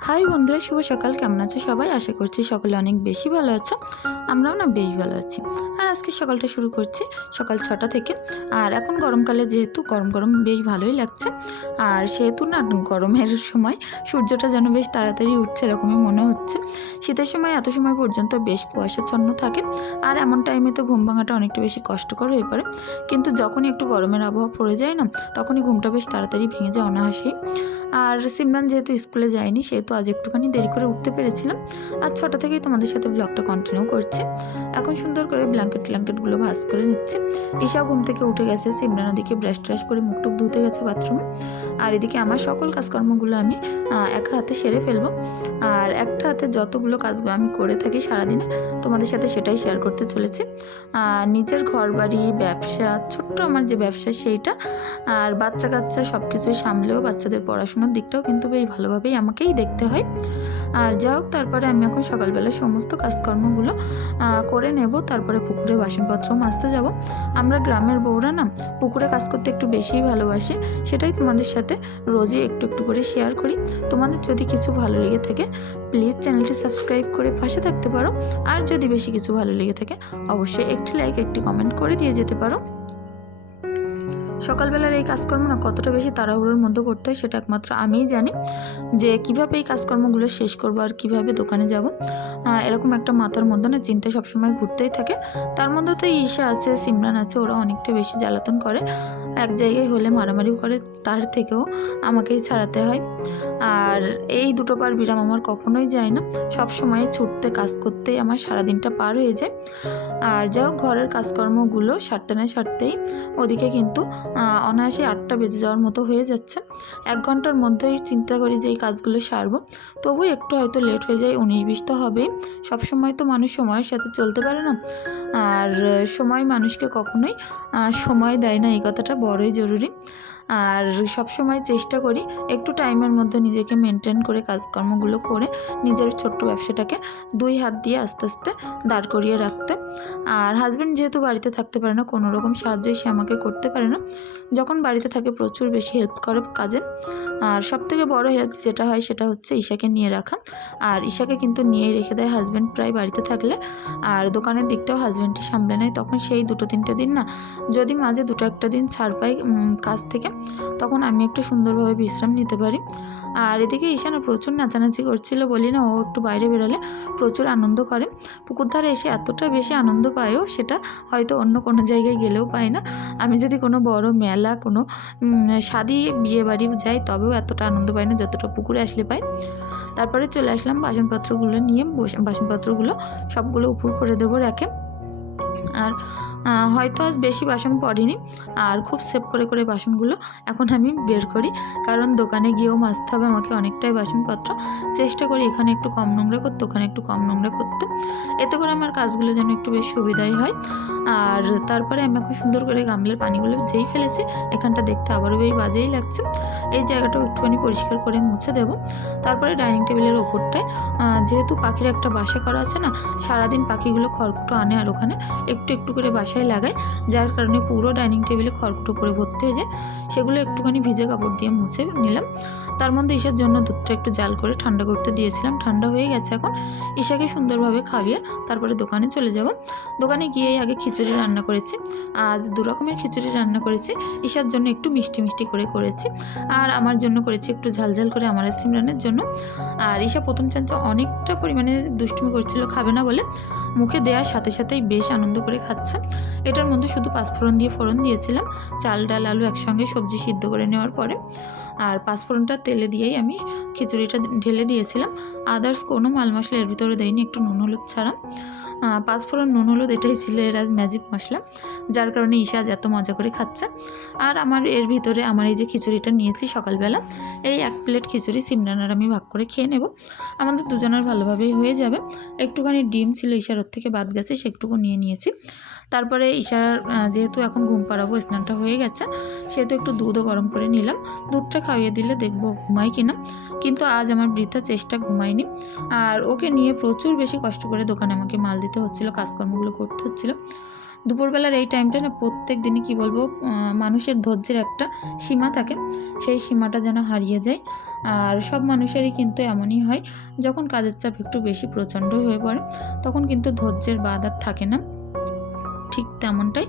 High বন্ধুরা, শুভ সকাল। কেমন আছে সবাই? আশা করছি সকলে অনেক বেশি ভালো আছো। আমরাও না বেশ ভালো আছি। আর আজকে সকালটা শুরু করছি সকাল ছটা থেকে। আর এখন গরমকালে যেহেতু গরম গরম বেশ ভালোই লাগছে। আর সেহেতু না গরমের সময় সূর্যটা যেন বেশ তাড়াতাড়ি উঠছে এরকমই মনে হচ্ছে। শীতের সময় এত সময় পর্যন্ত বেশ কুয়াশাচ্ছন্ন থাকে, আর এমন টাইমে তো ঘুম ভাঙাটা অনেকটা বেশি কষ্টকর হয়ে পড়ে। কিন্তু যখনই একটু গরমের আবহাওয়া পড়ে যায় না, তখনই ঘুমটা বেশ তাড়াতাড়ি ভেঙে যায় অনাহাসি আর সিমরান যেহেতু স্কুলে যায়নি, সেহেতু আজ একটুখানি দেরি করে উঠতে পেরেছিলাম। আর ছটা থেকেই তোমাদের সাথে ব্লগটা কন্টিনিউ করছি। এখন সুন্দর করে ব্ল্যাঙ্কেট ট্ল্যাঙ্কেটগুলো ভাস করে নিচ্ছে। ঈশা ঘুম থেকে উঠে গেছে সিমরান ওদিকে ব্রাশ ট্রাশ করে মুখ টুক ধুতে গেছে বাথরুমে আর এদিকে আমার সকল কাজকর্মগুলো আমি এক হাতে সেরে ফেলব। আর একটা হাতে যতগুলো কাজগুলো আমি করে থাকি সারাদিনে তোমাদের সাথে সেটাই শেয়ার করতে চলেছি। আর নিজের ঘর বাড়ি ব্যবসা, ছোট্ট আমার যে ব্যবসা সেইটা, আর বাচ্চা কাচ্চা সব কিছুই সামলেও বাচ্চাদের পড়াশোনার দিকটাও কিন্তু বেশ ভালোভাবেই আমাকেই দেখতে হয়। আর যা হোক, তারপরে আমি এখন সকালবেলা সমস্ত কাজকর্মগুলো করে নেব। তারপরে পুকুরে বাসনপত্র মাজতে যাব। আমরা গ্রামের বউরা না, পুকুরে কাজ করতে একটু বেশিই ভালোবাসি। সেটাই তোমাদের সাথে রোজই একটু একটু করে শেয়ার করি। তোমাদের যদি কিছু ভালো লেগে থাকে প্লিজ চ্যানেলটি সাবস্ক্রাইব করে পাশে থাকতে পারো। আর যদি বেশি কিছু ভালো লেগে থাকে, অবশ্যই একটি লাইক একটি কমেন্ট করে দিয়ে যেতে পারো। সকালবেলার এই কাজকর্ম না কতটা বেশি তাড়াহুড়োর মধ্যে করতে হয় সেটা একমাত্র আমিই জানি, যে কীভাবে এই কাজকর্মগুলো শেষ করব আর কীভাবে দোকানে যাব। এরকম একটা মাথার মধ্যে না চিন্তা সবসময় ঘুরতেই থাকে। তার মধ্যে তো ঈশা আছে, সিমরান আছে, ওরা অনেকটা বেশি জ্বালাতন করে। এক জায়গায় হলে মারামারিও করে, তার থেকেও আমাকেই ছাড়াতে হয়। আর এই দুটো পার বিরাম আমার কখনোই যায় না। সব সময় ছুটতে, কাজ করতেই আমার সারাদিনটা পার হয়ে যায়। আর যা হোক, ঘরের কাজকর্মগুলো সারতে না সারতেই ওদিকে কিন্তু অনায়াসে আটটা বেজে যাওয়ার মতো হয়ে যাচ্ছে। এক ঘণ্টার মধ্যেই চিন্তা করি যে এই কাজগুলো সারবো। তবু একটু হয়তো লেট হয়ে যায়, উনিশ বিশ তো হবেই। সব সময় তো মানুষ সময়ের সাথে চলতে পারে না। আর সময় মানুষকে কখনোই সময় দেয় না, এই কথাটা বড়ই জরুরি। আর সব সময় চেষ্টা করি একটু টাইমের মধ্যে নিজেকে মেনটেন করে কাজকর্মগুলো করে নিজের ছোট্ট ব্যবসাটাকে দুই হাত দিয়ে আস্তে আস্তে দাঁড় করিয়ে রাখতে। আর হাজব্যান্ড যেহেতু বাড়িতে থাকতে পারে না, কোনো রকম সাহায্যই সে আমাকে করতে পারে না। যখন বাড়িতে থাকে প্রচুর বেশি হেল্প করে কাজে। আর সব থেকে বড় হেল্প যেটা হয় সেটা হচ্ছে ঈশাকে নিয়ে রাখা। আর ঈশাকে কিন্তু নিয়েই রেখে দেয় হাজব্যান্ড প্রায় বাড়িতে থাকলে। আর দোকানের দিকটাও হাজব্যান্ডটি সামলে নেয়। তখন সেই দুটো তিনটে দিন না, যদি মাঝে দুটো একটা দিন ছাড় পাই কাজ থেকে তখন আমি একটু সুন্দরভাবে বিশ্রাম নিতে পারি। আর এদিকে ঈশা না প্রচুর নাচানাচি করছিল বলি না, ও একটু বাইরে বেরোলে প্রচুর আনন্দ করে। পুকুর ধারে এসে এতটা বেশি আনন্দ পায়ও সেটা হয়তো অন্য কোনো জায়গায় গেলেও পায় না। আমি যদি কোনো বড় মেলা, কোনো শাদি বিয়ে বাড়ি যাই তবেও এতটা আনন্দ পাই না যতটা পুকুরে আসলে পাই। তারপরে চলে আসলাম বাসনপত্রগুলো নিয়ে বাসনপত্রগুলো সবগুলো উপর করে দেবো র্যাকে। আর হয়তো আজ বেশি বাসন পড়েনি। আর খুব সেভ করে করে বাসনগুলো এখন আমি বের করি। কারণ দোকানে গিয়েও মাজতে হবে আমাকে অনেকটাই বাসনপত্র। চেষ্টা করি এখানে একটু কম নোংরা করতে, ওখানে একটু কম নোংরা করতে। এতে করে আমার কাজগুলো যেন একটু বেশ সুবিধাই হয়। আর তারপরে আমি এখন সুন্দর করে গামলার পানিগুলো যেই ফেলেছি, এখানটা দেখতে আবারও বেশ বাজেই লাগছে। এই জায়গাটাও একটুখানি পরিষ্কার করে মুছে দেবো। তারপরে ডাইনিং টেবিলের ওপরটায় যেহেতু পাখির একটা বাসা করা আছে না, সারাদিন পাখিগুলো খড়কুটো আনে আর ওখানে একটু একটু একটু করে বাসায় লাগায়, যার কারণে পুরো ডাইনিং টেবিলে খড়কুটো পরে ভর্তি হয়ে যায়। সেগুলো একটুখানি ভিজে কাপড় দিয়ে মুছে নিলাম। তার মধ্যে ঈশার জন্য দুধটা একটু জাল করে ঠান্ডা করতে দিয়েছিলাম। ঠান্ডা হয়ে গেছে এখন। ঈশাকে সুন্দরভাবে খাইয়ে তারপরে দোকানে চলে যাব। দোকানে গিয়েই আগে খিচুড়ি রান্না করেছি। আজ দু রকমের খিচুড়ি রান্না করেছি। ঈশার জন্য একটু মিষ্টি মিষ্টি করে করেছি। আর আমার জন্য করেছি একটু ঝাল ঝাল করে আমার সিমরানের জন্য। আর ঈশা প্রথম চাঞ্চা অনেকটা পরিমাণে দুষ্টুমি করছিল, খাবে না বলে। মুখে দেওয়ার সাথে সাথেই বেশ আনন্দ করে খাচ্ছে। এটার মধ্যে শুধু পাঁচফোড়ন দিয়ে ফোড়ন দিয়েছিলাম। চাল, ডাল, আলু একসঙ্গে সবজি সিদ্ধ করে নেওয়ার পরে। আর পাঁচফোড়নটা তেলে দিয়েই আমি খিচুড়িটা ঢেলে দিয়েছিলাম। আদার্স কোনো মাল মশলা এর ভিতরে দেয়নি একটু নুন, হলুদ ছাড়া। পাঁচফোড়ন নুন, হলুদ, এটাই ছিল এর আজ ম্যাজিক মশলা, যার কারণে ঈশা আজ এত মজা করে খাচ্ছে। আর আমার এর ভিতরে আমার এই যে খিচুড়িটা নিয়েছি সকালবেলা, এই এক প্লেট খিচুড়ি সিমরান আর আমি ভাগ করে খেয়ে নেব। আমাদের দুজনের ভালোভাবেই হয়ে যাবে। একটুখানি ডিম ছিল ঈশার ওর থেকে বাদ গেছে সেটুকু নিয়ে নিয়েছি। তারপরে ঈশার যেহেতু এখন ঘুম পাড়াবো, স্নানটা হয়ে গেছে, সেহেতু একটু দুধও গরম করে নিলাম। দুধটা খাইয়ে দিলে দেখব ঘুমাই কিনা। কিন্তু আজ আমার বৃথা চেষ্টা ঘুমায়নি। আর ওকে নিয়ে প্রচুর বেশি কষ্ট করে দোকানে আমাকে মাল দিতে হচ্ছিল, কাজকর্মগুলো করতে হচ্ছিল। দুপুরবেলার এই টাইমটা না প্রত্যেক দিনই কী বলব মানুষের ধৈর্যের একটা সীমা থাকে। সেই সীমাটা যেন হারিয়ে যায়। আর সব মানুষেরই কিন্তু এমনই হয়, যখন কাজের চাপ একটু বেশি প্রচণ্ড হয়ে পড়ে, তখন কিন্তু ধৈর্যের বাদ আর থাকে না। ঠিক তেমনটাই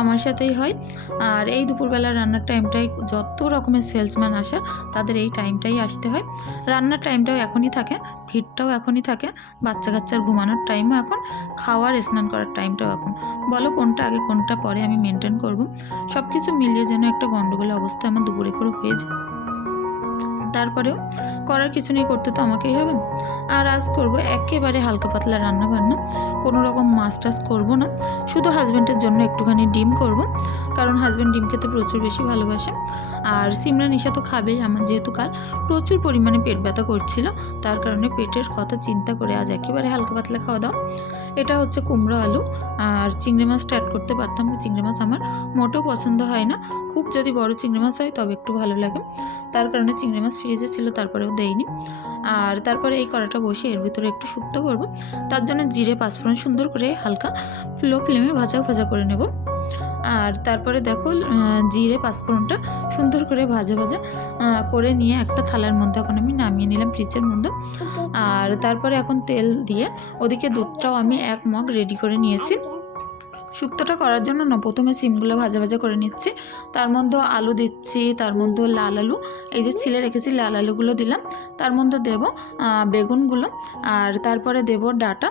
আমার সাথেই হয়। আর এই দুপুরবেলা রান্নার টাইমটাই যত রকমের সেলসম্যান আসার, তাদের এই টাইমটাই আসতে হয়। রান্নার টাইমটাও এখনই থাকে, ভিড়টাও এখনই থাকে বাচ্চা কাচ্চার ঘুমানোর টাইমও এখন, খাওয়ার, স্নান করার টাইমটাও এখন। বলো কোনটা আগে, কোনটা পরে আমি মেনটেন করব? সব কিছু মিলিয়ে যেন একটা গণ্ডগোলের অবস্থা আমার দুপুরে করে হয়ে যায়। তারপরেও করার কিছু নেই, করতে তো আমাকেই হবে। আর আজ করব একেবারে হালকা পাতলা রান্না বান্না কোনো রকম মাছ টাছ করব না। শুধু হাজব্যান্ডের জন্য একটুখানি ডিম করব। কারণ হাজব্যান্ড ডিম খেতে প্রচুর বেশি ভালোবাসে। আর সিমরা নিশা তো খাবেই, আমার যেহেতু কাল প্রচুর পরিমাণে পেট ব্যথা করছিল, তার কারণে পেটের কথা চিন্তা করে আজ একেবারে হালকা পাতলা খাওয়া দাও। এটা হচ্ছে কুমড়ো আলু, আর চিংড়ি মাছটা অ্যাড করতে পারতাম না, চিংড়ি মাছ আমার মোটেও পছন্দ হয় না। খুব যদি বড় চিংড়ি মাছ হয়, তবে একটু ভালো লাগে। তার কারণে চিংড়ি মাছ ফ্রিজে ছিল, তারপরেও দেয়নি আর তারপরে এই কড়াটা বসে এর ভিতরে একটু শুক্তো করব। তার জন্য জিরে, পাঁচফোড়ন সুন্দর করে হালকা লো ফ্লেমে ভাজা ভাজা করে নেব। আর তারপরে দেখো জিরে পাঁচফোড়নটা সুন্দর করে ভাজা ভাজা করে নিয়ে একটা থালার মধ্যে এখন আমি নামিয়ে নিলাম, ফ্রিজের মধ্যে। আর তারপরে এখন তেল দিয়ে ওদিকে দুধটাও আমি এক মগ রেডি করে নিয়েছি। শুক্তোটা করার জন্য না, প্রথমে সিমগুলো ভাজা ভাজা করে নিচ্ছি। তার মধ্যে আলু দিচ্ছি, তার মধ্যে লাল আলু, এই যে ছিলে রেখেছি লাল আলুগুলো দিলাম। তার মধ্যে দেব বেগুনগুলো, আর তারপরে দেব ডাটা,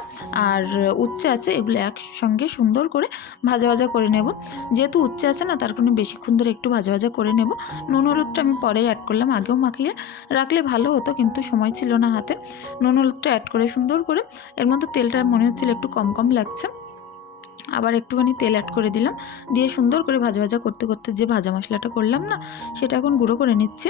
আর উচ্ছে আছে, এগুলো একসঙ্গে সুন্দর করে ভাজা ভাজা করে নেব। যেহেতু উচ্ছে আছে না, তার কারণে বেশিক্ষণ ধরে একটু ভাজা ভাজা করে নেব। নুন হলুদটা আমি পরেই অ্যাড করলাম, আগেও মাখিয়ে রাখলে ভালো হতো, কিন্তু সময় ছিল না হাতে। নুন হলুদটা অ্যাড করে সুন্দর করে, এর মধ্যে তেলটা মনে হচ্ছিল একটু কম কম লাগছে। আবার একটুখানি তেল অ্যাড করে দিলাম। দিয়ে সুন্দর করে ভাজা ভাজা করতে করতে যে ভাজা মশলাটা করলাম না, সেটা এখন গুঁড়ো করে নিচ্ছি।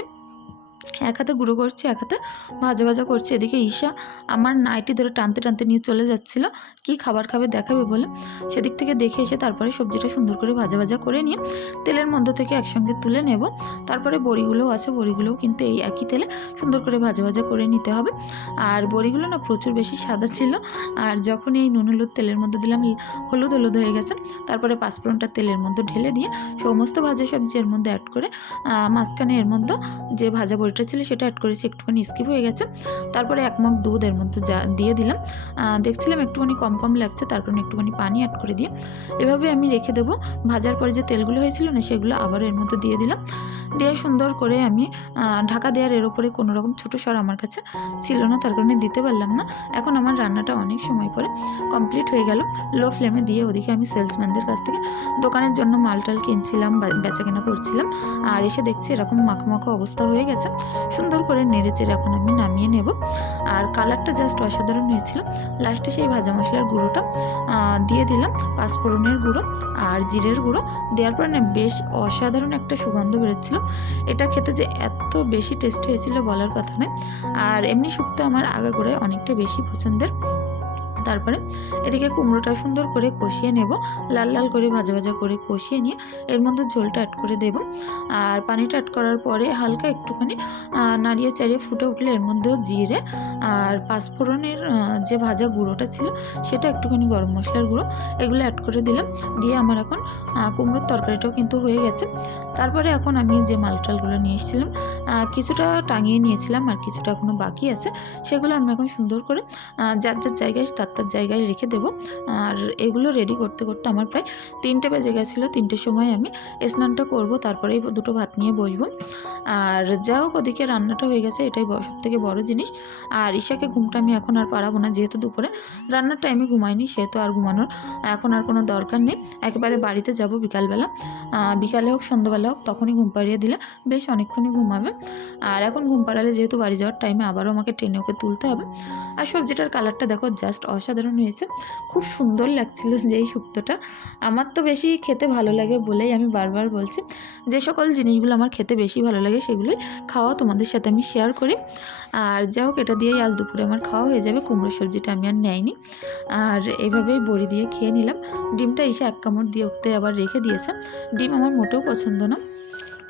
এক হাতে গুঁড়ো করছি, এক হাতে ভাজা ভাজা করছি। এদিকে ঈশা আমার নাইটি ধরে টানতে টানতে নিয়ে চলে যাচ্ছিল। কি খাবার খাবে দেখাবে বলে? সেদিক থেকে দেখে এসে তারপরে সবজিটা সুন্দর করে ভাজা ভাজা করে নিয়ে তেলের মধ্যে থেকে একসঙ্গে তুলে নেব। তারপরে বড়িগুলোও আছে, বড়িগুলোও কিন্তু এই একই তেলে সুন্দর করে ভাজা ভাজা করে নিতে হবে। আর বড়িগুলো না প্রচুর বেশি সাদা ছিল। আর যখন এই নুন, হলুদ তেলের মধ্যে দিলাম, হলুদ হলুদ হয়ে গেছে, তারপরে পাঁচফোড়নটা তেলের মধ্যে ঢেলে দিয়ে সমস্ত ভাজা সবজি এর মধ্যে অ্যাড করে মাঝখানে এর মধ্যে যে ভাজা বড়িটা ছিল, সেটা অ্যাড করেছি, একটুখানি স্কিপ হয়ে গেছে। তারপরে এক মগ দুধ এর মধ্যে যা, দিয়ে দিলাম। দেখছিলাম একটুখানি কম কম লাগছে, তার কারণে একটুখানি পানি অ্যাড করে দিয়ে এভাবে আমি রেখে দেবো। ভাজার পরে যে তেলগুলো হয়েছিল না, সেগুলো আবার এর মধ্যে দিয়ে দিলাম। দিয়ে সুন্দর করে আমি ঢাকা দেওয়ার এর ওপরে কোনো রকম ছোটো সর আমার কাছে ছিল না, তার কারণে দিতে পারলাম না। এখন আমার রান্নাটা অনেক সময় পরে কমপ্লিট হয়ে গেল। লো ফ্লেমে দিয়ে ওদিকে আমি সেলসম্যানদের কাছ থেকে দোকানের জন্য মাল টাল কিনছিলাম বা বেচা কেনা করছিলাম। আর এসে দেখছি এরকম মাখো মাখো অবস্থা হয়ে গেছে। সুন্দর করে নেড়েচেড়ে এখন আমি নামিয়ে নেব। আর কালারটা জাস্ট অসাধারণ হয়েছিল। লাস্টে সেই ভাজা মশলার গুঁড়োটা দিয়ে দিলাম পাঁচফোড়নের গুঁড়ো আর জিরের গুঁড়ো। দেওয়ার পর না বেশ অসাধারণ একটা সুগন্ধ বেরোচ্ছিল। এটা খেতে যে এত বেশি টেস্ট হয়েছিল বলার কথা নয়। আর এমনি শুক্তো আমার আগাগোড়ায় অনেকটা বেশি পছন্দের। তারপরে এদিকে কুমড়োটা সুন্দর করে কষিয়ে নেব। লাল লাল করে, ভাজা ভাজা করে কষিয়ে নিয়ে এর মধ্যে ঝোলটা অ্যাড করে দেব। আর পানিটা অ্যাড করার পরে হালকা একটুখানি নাড়িয়ে চাড়িয়ে ফুটে উঠলে এর মধ্যেও জিরে আর পাঁচফোড়নের যে ভাজা গুঁড়োটা ছিল সেটা একটুখানি গরম মশলার গুঁড়ো, এগুলো অ্যাড করে দিলাম। দিয়ে আমার এখন কুমড়োর তরকারিটাও কিন্তু হয়ে গেছে। তারপরে এখন আমি যে মাল টালগুলো নিয়ে এসেছিলাম কিছুটা টাঙিয়ে নিয়েছিলাম আর কিছুটা এখনও বাকি আছে, সেগুলো আমি এখন সুন্দর করে যার যার জায়গায় তার তার জায়গায় রেখে দেবো। আর এগুলো রেডি করতে করতে আমার প্রায় তিনটে বেজে গেছিল। তিনটের সময় আমি স্নানটা করব, তারপরেই দুটো ভাত নিয়ে বসবো। আর যা হোক ওদিকে রান্নাটা হয়ে গেছে, এটাই সব থেকে বড় জিনিস। আর ঈশাকে ঘুমটা আমি এখন আর পারাবো না, যেহেতু দুপুরে রান্নার টাইমে ঘুমাইনি সেহেতু আর ঘুমানোর এখন আর কোনো দরকার নেই। একেবারে বাড়িতে যাব বিকালবেলা। বিকালে হোক, সন্ধ্যাবেলা হোক, তখনই ঘুম পাড়িয়ে দিলে বেশ অনেকক্ষণই ঘুমাবে। আর এখন ঘুম পাড়ালে যেহেতু বাড়ি যাওয়ার টাইমে আবারও আমাকে ট্রেনে ওকে তুলতে হবে। আর সবজিটার কালারটা দেখো জাস্ট অসাধারণ হয়েছে। খুব সুন্দর লাগছিল যে এই শুক্তোটা। আমার তো বেশি খেতে ভালো লাগে বলেই আমি বারবার বলছি। যে সকল জিনিসগুলো আমার খেতে বেশি ভালো লাগে সেগুলোই খাওয়া তোমাদের সাথে আমি শেয়ার করি। আর যাই হোক, এটা দিয়েই আজ দুপুরে আমার খাওয়া হয়ে যাবে। কুমড়ো সবজিটা আমি আর নেয়নি। আর এইভাবেই বড়ি দিয়ে খেয়ে নিলাম। ডিমটা এসে এক কামড় দিয়ে ওতে আবার রেখে দিয়েছে। ডিম আমার মোটেও পছন্দ না।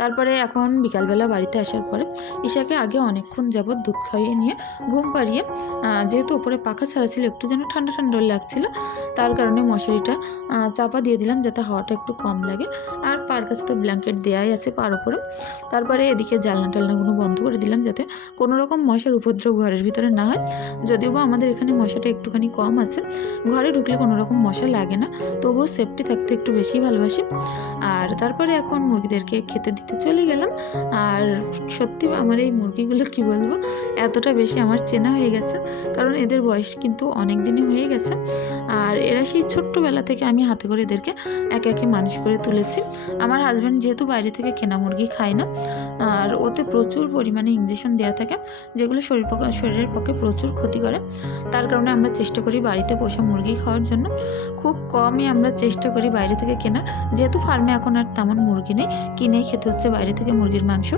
তারপরে এখন বিকালবেলা বাড়িতে আসার পরে ঈশাকে আগে অনেকক্ষণ যাবৎ দুধ খাইয়ে নিয়ে ঘুম পাড়িয়ে যেহেতু ওপরে পাখা ছাড়া ছিল, একটু যেন ঠান্ডা ঠান্ডা লাগছিল, তার কারণে মশারিটা চাপা দিয়ে দিলাম যাতে হাওয়াটা একটু কম লাগে। আর পার কাছে তো ব্ল্যাঙ্কেট দেওয়াই আছে পার ওপরে। তারপরে এদিকে জালনা টালনাগুলো বন্ধ করে দিলাম যাতে কোনো রকম মশার উপদ্রব ঘরের ভিতরে না হয়। যদিও বা আমাদের এখানে মশাটা একটুখানি কম আছে, ঘরে ঢুকলে কোনো রকম মশা লাগে না, তবুও সেফটি থাকতে একটু বেশি ভালোবাসি। আর তারপরে এখন মুরগিদেরকে খেতে দিতে চলে গেলাম। আর সত্যি আমার এই মুরগিগুলো কি বলব, এতটা বেশি আমার চেনা হয়ে গেছে, কারণ এদের বয়স কিন্তু অনেক দিনই হয়ে গেছে। আর এরা সেই ছোট্টবেলা থেকে আমি হাতে করে এদেরকে একে একে মানুষ করে তুলেছি। আমার হাজব্যান্ড যেহেতু বাইরে থেকে কেনা মুরগি খায় না, আর ওতে প্রচুর পরিমাণে ইঞ্জেকশন দেওয়া থাকে, যেগুলো শরীর শরীরের পক্ষে প্রচুর ক্ষতি করে। তার কারণে আমরা চেষ্টা করি বাড়িতে পোষা মুরগি খাওয়ার জন্য। খুব কমই আমরা চেষ্টা করি বাইরে থেকে কেনা। যেহেতু ফার্মে এখন আর তেমন মুরগি নেই, কিনেই খেতে হচ্ছে। বাইরে থেকে মুরগির মাংস।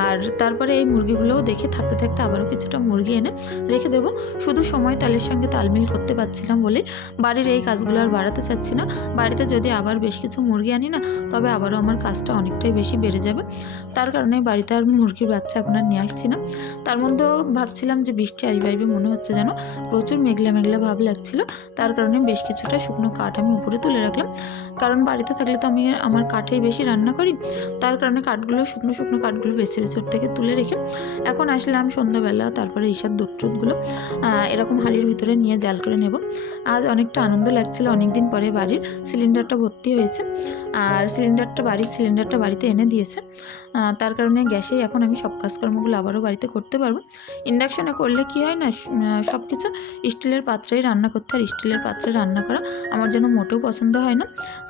আর তারপরে এই মুরগিগুলোও দেখে থাকতে থাকতে আবারও কিছুটা মুরগি এনে রেখে দেবো। শুধু সময় তালের সঙ্গে তালমিল করতে পারছিলাম বলে বাড়ির এই কাজগুলো আর বাড়াতে চাচ্ছি না। বাড়িতে যদি আবার বেশ কিছু মুরগি আনি না, তবে আবারও আমার কাজটা অনেকটাই বেশি বেড়ে যাবে। তার কারণে বাড়িতে আর মুরগির বাচ্চা এখন আর নিয়ে আসছি না। তার মধ্যেও ভাবছিলাম যে বৃষ্টি আসবে আসবে মনে হচ্ছে যেন, প্রচুর মেঘলা মেঘলা ভাব লাগছিল। তার কারণে বেশ কিছুটা শুকনো কাঠ আমি উপরে তুলে রাখলাম। কারণ বাড়িতে থাকলে তো আমি আমার কাঠেই বেশি রান্না করি। তার কারণে কাঠগুলো, শুকনো শুকনো কাঠগুলো বেছে থেকে তুলে রেখে এখন আসলাম সন্ধ্যাবেলা, তারপরে ঈশার দুধ টুধগুলো এরকম হাঁড়ির ভিতরে নিয়ে জাল করে নেব। আজ অনেকটা আনন্দ লাগছিল, অনেকদিন পরে বাড়ির সিলিন্ডারটা ভর্তি হয়েছে, আর সিলিন্ডারটা বাড়ির সিলিন্ডারটা বাড়িতে এনে দিয়েছে। তার কারণে গ্যাসেই এখন আমি সব কাজকর্মগুলো আবারও বাড়িতে করতে পারব। ইন্ডাকশানে করলে কি হয় না সব কিছু স্টিলের পাত্রেই রান্না করতে আর স্টিলের পাত্রে রান্না করা আমার যেন মোটেও পছন্দ হয় না।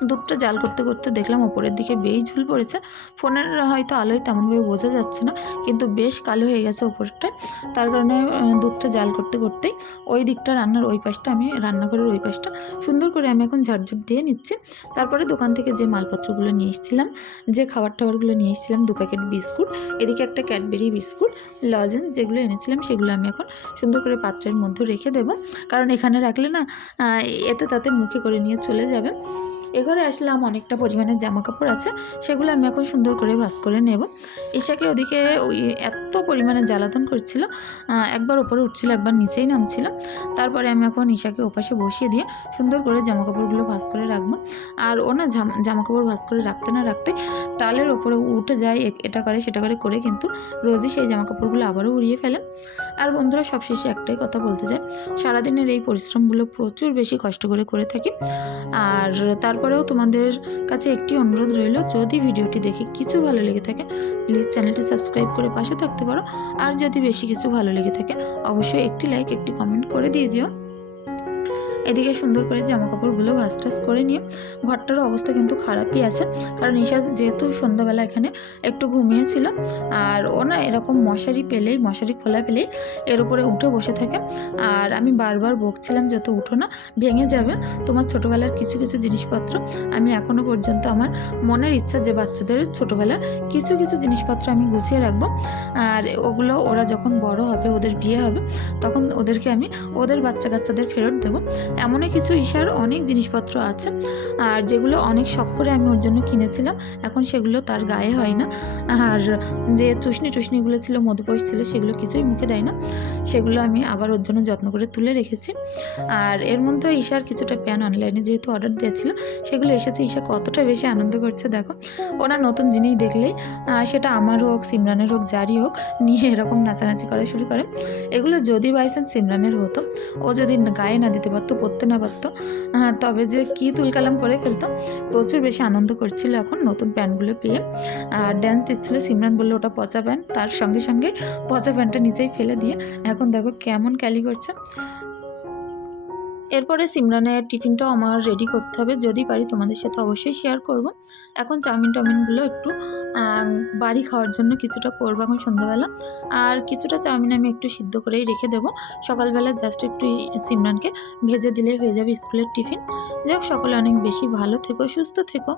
দুধটা জাল করতে করতে দেখলাম ওপরের দিকে বেশ ঝুল পড়েছে। ফোনের হয়তো আলোয় তেমনভাবে বোঝা যাচ্ছে না, কিন্তু বেশ কালো হয়ে গেছে ওপরটায় তার কারণে দুধটা জাল করতে করতেই ওই দিকটা রান্নার ওই পাশটা আমি রান্নাঘরের ওই পাশটা সুন্দর করে আমি এখন ঝাড়ঝুট দিয়ে নিচ্ছি। তারপরে দোকান থেকে যে মালপত্রগুলো নিয়ে এসেছিলাম, যে খাবার টাবারগুলো নিয়ে এসেছিলাম প্যাকেট বিস্কুট এদিকে একটা ক্যাডবেরি বিস্কুট লজেন্স যেগুলো এনেছিলাম সেগুলো আমি এখন সুন্দর করে পাত্রের মধ্যে রেখে দেবো। কারণ এখানে রাখলে না এতে তাতে মুখে করে নিয়ে চলে যাবে। এ ঘরে আসলাম, অনেকটা পরিমাণে জামা কাপড় আছে, সেগুলো আমি এখন সুন্দর করে ভাস করে নেব। ঈশাকে ওদিকে ওই এত পরিমাণে জ্বালাতন করছিল একবার ওপরে উঠছিল, একবার নিচেই নামছিল। তারপরে আমি এখন ঈশাকে ওপাশে বসিয়ে দিয়ে সুন্দর করে জামা কাপড়গুলো ভাস করে রাখব। আর ও না জামা কাপড় ভাস করে রাখতে না রাখতে টালের ওপরে উঠে যায় এটা করে, সেটা করে করে কিন্তু রোজই সেই জামা কাপড়গুলো আবারও উড়িয়ে ফেলে। আর বন্ধুরা, সবশেষে একটাই কথা বলতে চাই, সারাদিনের এই পরিশ্রমগুলো প্রচুর বেশি কষ্ট করে করে থাকি। আর তারপরেও তোমাদের কাছে একটি অনুরোধ রইল। যদি ভিডিওটি দেখে কিছু ভালো লেগে থাকে প্লিজ চ্যানেলটি সাবস্ক্রাইব করে পাশে থাকতে পারো। আর যদি বেশি কিছু ভালো লেগে থাকে, অবশ্যই একটি লাইক একটি কমেন্ট করে দিয়ে যেও। এদিকে সুন্দর করে জামা কাপড়গুলো ভাস টাস করে নিয়ে ঘরটার অবস্থা কিন্তু খারাপই আছে। কারণ ঈশা যেহেতু সন্ধ্যাবেলা এখানে একটু ঘুমিয়েছিল, আর ও না এরকম মশারি পেলেই, মশারি খোলা পেলেই এর উপরে উঠে বসে থাকে। আর আমি বারবার বকছিলাম যত উঠো না, ভেঙে যাবে। তোমার ছোটোবেলার কিছু কিছু জিনিসপত্র আমি এখনও পর্যন্ত আমার মনের ইচ্ছা যে বাচ্চাদের ছোটোবেলার কিছু কিছু জিনিসপত্র আমি গুছিয়ে রাখব। আর ওগুলো ওরা যখন বড় হবে, ওদের বিয়ে হবে, তখন ওদেরকে আমি, ওদের বাচ্চা কাচ্চাদের ফেরত দেবো। এমনই কিছু ঈশার অনেক জিনিসপত্র আছে, আর যেগুলো অনেক শখ করে আমি ওর জন্য কিনেছিলাম, এখন সেগুলো তার গায়ে হয় না। আর যে চুষনি টুসনিগুলো ছিল মধুপোষ ছিল, সেগুলো কিছুই মুখে দেয় না। সেগুলো আমি আবার ওর জন্য যত্ন করে তুলে রেখেছি। আর এর মধ্যে ঈশার কিছুটা প্যান অনলাইনে যেহেতু অর্ডার দিয়েছিল, সেগুলো এসেছে। ঈশা কতটা বেশি আনন্দ করছে, দেখো। ওরা নতুন জিনিস দেখলেই সেটা আমার হোক, সিমরানের হোক, যারই হোক, নিয়ে এরকম নাচানাচি করা শুরু করে। এগুলো যদি বাইচান্স সিমরানের হতো, ও যদি গায়ে না দিতে পারতো পরতে না পারতো। তবে যে কী তুলকালাম করে ফেলতো, প্রচুর বেশি আনন্দ করছিল এখন নতুন প্যান্টগুলো পেয়ে। আর ড্যান্স দিচ্ছিল, সিমরান বলল, ওটা পচা প্যান্ট। তার সঙ্গে সঙ্গে পচা প্যান্টটা নিচেই ফেলে দিয়ে, এখন দেখো কেমন ক্যালি করছে। এরপরে সিমরানের টিফিনটাও আমার রেডি করতে হবে। যদি পারি তোমাদের সাথে অবশ্যই শেয়ার করব। এখন চাউমিন টাউমিনগুলো একটু বাড়ি খাওয়ার জন্য কিছুটা করব এখন সন্ধ্যাবেলা। আর কিছুটা চাউমিন আমি একটু সিদ্ধ করেই রেখে দেবো। সকালবেলা জাস্ট একটু সিমরানকে ভেজে দিলে হয়ে যাবে স্কুলের টিফিন। যাই সকলে অনেক বেশি ভালো থেকো, সুস্থ থেকো।